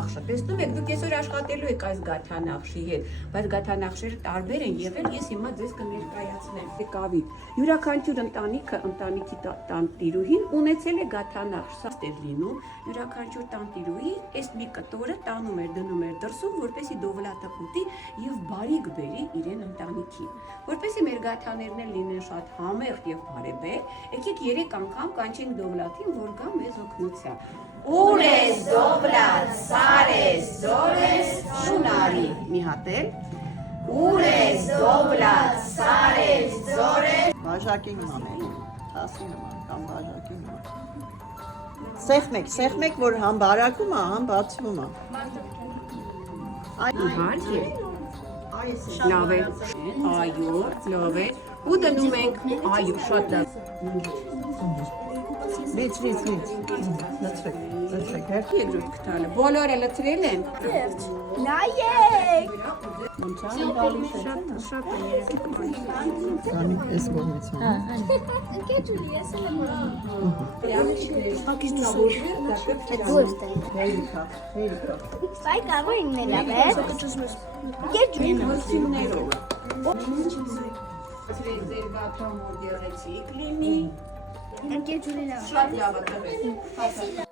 նախշը։ Տեսնում եք, դուք այսօր աշխատելու եք այս գաթանախշի հետ, բայց գաթանախշերը տարբեր են եղել, ես հիմա ձեզ կներկայացնեմ։ Կավիտ։ Յուրաքանչյուր ընտանիքի տանտիրուհին ունեցել է գաթանախշ, սա էր լինում, յուրաքանչյուր տանտիրուհի այս մի կտորը տանում էր, դնում էր դրսում, որպեսզի դովլատը կուտի եւ բարիք բերի իրեն ընտանիքին։ Որպեսզի մեր գաթաներն լինեն շատ համեղ եւ բարեբեր, եկեք 3 անգամ կանչենք դովլատին, որ գա մեզ օգնության։ Ուրես դովլատ, սարես, զորես, շունարի։ Մի հատ էլ։ Ուրես դովլատ, սարես, զորես։ Բաժակին մանել, ասի նման կամ բաժակին ման։ Սեղմեք, որ համ բարակում է, համ բացվում է։ Իհարկե։ Լավ է, այո, լավ է, ու դնում ենք, այո, շատ լավ։ Լից, լցրեք, հերթ։ Երկրորդ կտալը, բոլորը լցրել են։ Նայեք։ Շատ է երեք։ Անի էս կողմից է։ Ընկեր Ջուլի, ես եմ Վայ կարող են նելավ է։ Ընկեր Ջուլի։ Ձեր գաթան որ գեղեցիկ լինի։ Ընկեր Ջուլի լավ։ Շատ լավ է տղեր։